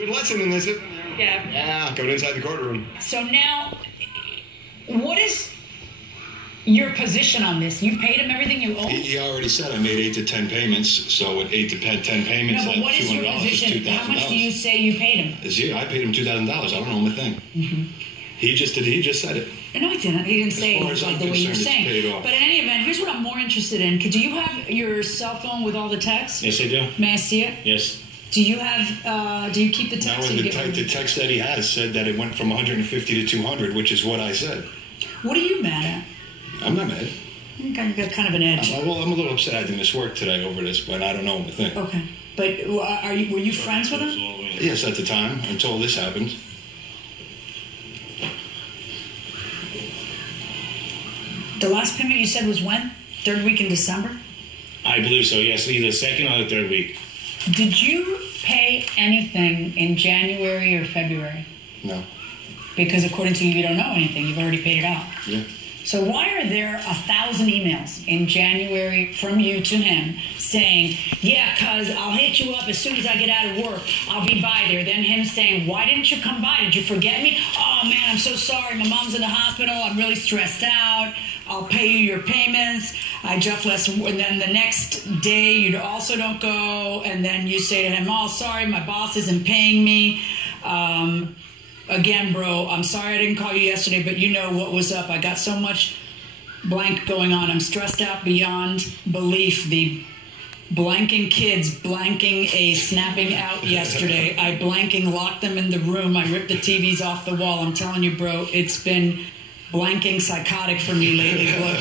Good lesson in this, isn't there? Yeah. Yeah, going inside the courtroom. So now, what is your position on this? You paid him everything you owe? He already said I made 8 to 10 payments, so with 8 to 10 payments, No, but what is your $200 position? is $2,000. How much do you say you paid him? I paid him $2,000. I don't owe him a thing. Mm-hmm. He just said it. No, he didn't. He didn't say As it far as like I'm the way you're concerned, it's saying. paid off. But in any event, here's what I'm more interested in. Do you have your cell phone with all the texts? Yes, I do. May I see it? Yes. Do you have? Do you keep the Now, text? the text that he has said that it went from 150 to 200, which is what I said. What are you mad at? I'm not mad. I think I've got kind of an edge. I'm a little upset I didn't miss work today over this, but I don't know what to think. Okay, but were you friends with him? Yes, at the time, until this happened. The last payment you said was when? Third week in December? I believe so, yes. Either the second or the third week. Did you pay anything in January or February? No. Because according to you, you don't know anything. You've already paid it out. Yeah. So why are there 1,000 emails in January from you to him saying, yeah, cuz I'll hit you up as soon as I get out of work. I'll be by there. Then him saying, why didn't you come by? Did you forget me? Oh, man, I'm so sorry. My mom's in the hospital. I'm really stressed out. I'll pay you your payments. I just less. And then the next day you also don't go. And then you say to him, oh, sorry, my boss isn't paying me. Again, bro, I'm sorry I didn't call you yesterday, but you know what was up. I got so much blank going on. I'm stressed out beyond belief. The blanking kids blanking a snapping out yesterday. I blanking locked them in the room. I ripped the TVs off the wall. I'm telling you, bro, it's been blanking psychotic for me lately. Look,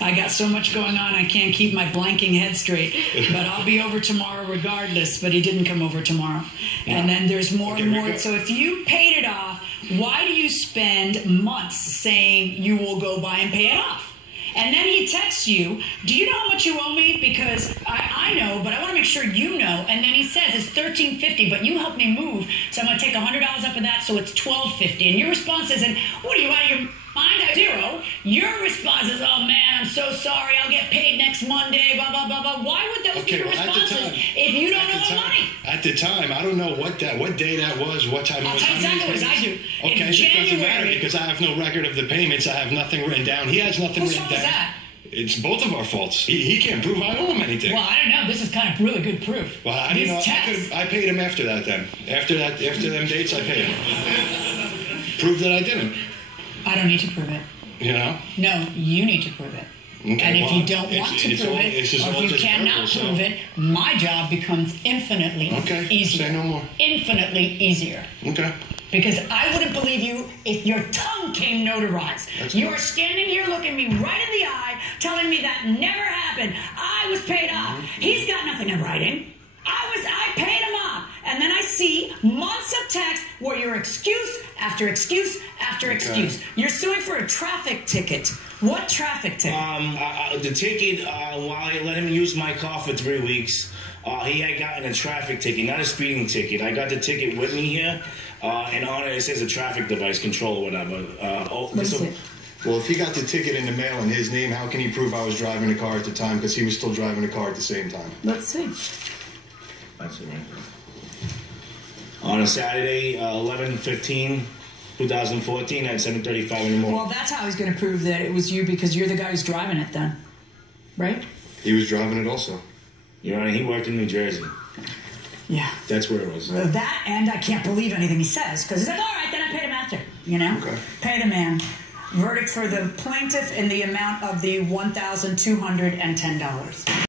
I got so much going on, I can't keep my blanking head straight. But I'll be over tomorrow regardless. But he didn't come over tomorrow. And then there's more and more. So if you paid it off, why do you spend months saying you will go by and pay it off? And then he texts you, do you know how much you owe me? Because I know, but I want to make sure you know. And then he says it's $1,350, but you helped me move, so I'm going to take $100 off of that, so it's $1,250. And your response isn't, what are you, out of your mind? Zero. Your response is, oh man, I'm so sorry, I'll get paid next Monday, blah, blah, blah, blah. Why would those be your responses if you don't know the money? At the time, I don't know what day that was, what time it was. I'll tell you exactly what I do. Okay, it doesn't matter because I have no record of the payments. I have nothing written down. He has nothing written down. Whose fault is that? It's both of our faults. He can't prove I owe him anything. Well, I don't know. This is kind of really good proof. Well, I paid him after that then. After them dates, I paid him. Prove that I didn't. I don't need to prove it. You know? No, you need to prove it. Okay, and if you don't want to prove it, or if you cannot prove it, my job becomes infinitely easier. Say no more. Infinitely easier. Okay. Because I wouldn't believe you if your tongue came notarized. You are standing here looking me right in the eye, telling me that never happened. I was paid off. He's got nothing in writing. I paid him off. And then I see months of text where you're excuse after excuse after excuse. You're suing for a traffic ticket. What traffic ticket? The ticket, while I let him use my car for 3 weeks, he had gotten a traffic ticket, not a speeding ticket. I got the ticket with me here, and on it says a traffic device control or whatever. Well, if he got the ticket in the mail in his name, how can he prove I was driving the car at the time? Because he was still driving the car at the same time. Let's see. That's it right there. On a Saturday, 11/15, 2014 at 7:35 in the morning. Well, that's how he's going to prove that it was you because you're the guy who's driving it then, right? He was driving it also. You know, he worked in New Jersey. Yeah. That's where it was. That, and I can't believe anything he says because he's like, all right, then I paid him after, you know? Okay. Pay the man. Verdict for the plaintiff in the amount of the $1,210.